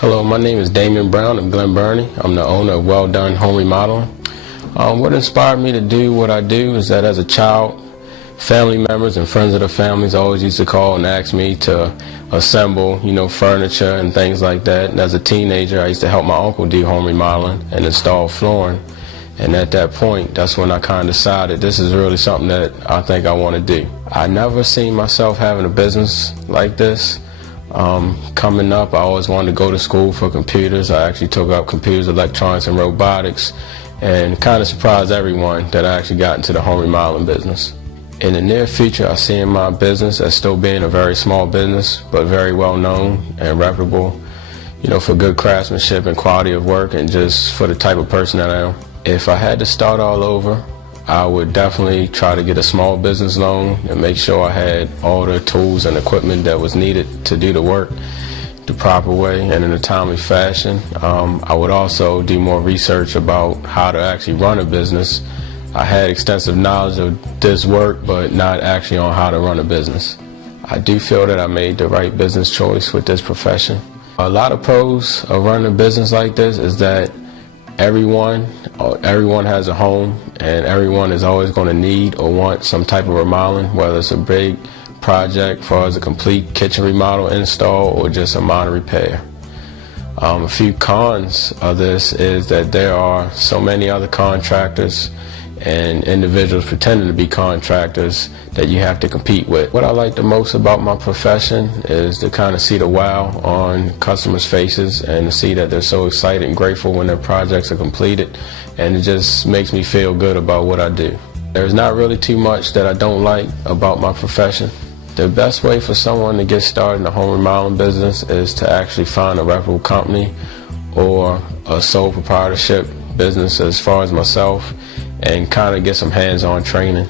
Hello, my name is Damien of Glen, Burnie. I'm the owner of Well Done Home Remodeling. What inspired me to do what I do is that as a child, family members and friends of the families always used to call and ask me to assemble, furniture and things like that. And as a teenager, I used to help my uncle do home remodeling and install flooring. And at that point, that's when I kind of decided this is really something that I think I want to do. I never seen myself having a business like this. Coming up, I always wanted to go to school for computers. I actually took up computers, electronics, and robotics, and kind of surprised everyone that I actually got into the home remodeling business. In the near future, I see in my business as still being a very small business, but very well known and reputable, for good craftsmanship and quality of work, and just for the type of person that I am. If I had to start all over, I would definitely try to get a small business loan and make sure I had all the tools and equipment that was needed to do the work the proper way and in a timely fashion. I would also do more research about how to actually run a business. I had extensive knowledge of this work, but not actually on how to run a business. I do feel that I made the right business choice with this profession. A lot of pros of running a business like this is that everyone has a home, and everyone is always going to need or want some type of remodeling, whether it's a big project as far as a complete kitchen remodel install or just a minor repair. A few cons of this is that there are so many other contractors and individuals pretending to be contractors that you have to compete with. What I like the most about my profession is to kind of see the wow on customers' faces and to see that they're so excited and grateful when their projects are completed, and it just makes me feel good about what I do. There's not really too much that I don't like about my profession. The best way for someone to get started in the home remodeling business is to actually find a reputable company or a sole proprietorship business as far as myself, and kind of get some hands-on training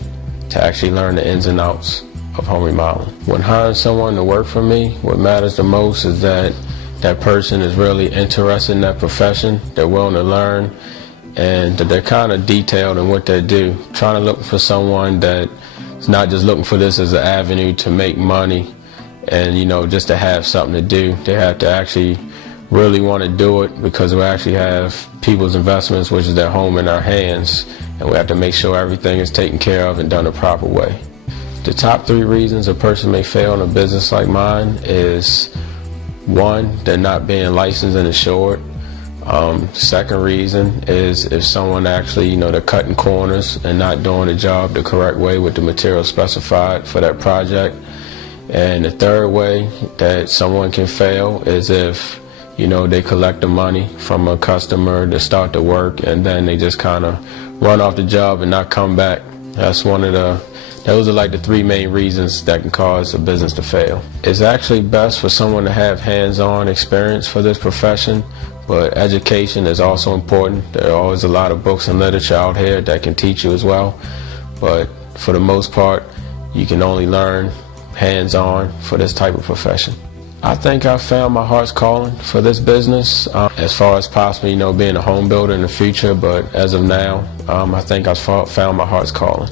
to actually learn the ins and outs of home remodeling. When hiring someone to work for me, what matters the most is that that person is really interested in that profession, they're willing to learn, and that they're kind of detailed in what they do. Trying to look for someone that is not just looking for this as an avenue to make money and just to have something to do. They have to actually really want to do it because we actually have people's investments, which is their home, in our hands, and we have to make sure everything is taken care of and done the proper way. The top 3 reasons a person may fail in a business like mine is, 1, they're not being licensed and insured. Second reason is if someone actually, they're cutting corners and not doing the job the correct way with the material specified for that project. And the third way that someone can fail is if they collect the money from a customer to start the work, and then they just kind of run off the job and not come back. Those are like the 3 main reasons that can cause a business to fail. It's actually best for someone to have hands-on experience for this profession, but education is also important. There are always a lot of books and literature out here that can teach you as well, but for the most part, you can only learn hands-on for this type of profession. I think I found my heart's calling for this business, as far as possibly, being a home builder in the future, but as of now, I think I've found my heart's calling.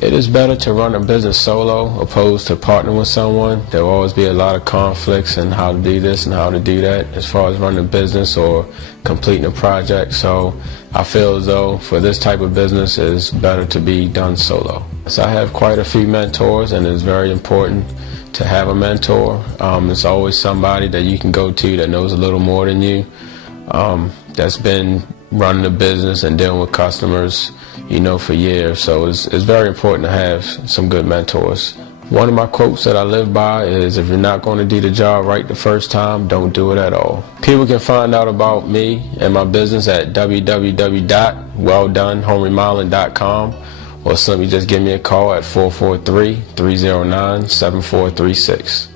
It is better to run a business solo opposed to partnering with someone. There will always be a lot of conflicts in how to do this and how to do that as far as running a business or completing a project, so I feel as though for this type of business it's better to be done solo. So I have quite a few mentors, and it's very important to have a mentor. It's always somebody that you can go to that knows a little more than you, that's been running a business and dealing with customers, for years. So it's very important to have some good mentors. One of my quotes that I live by is, if you're not going to do the job right the first time, don't do it at all. People can find out about me and my business at www.welldonehomeremodeling.com, or simply just give me a call at 443-309-7436.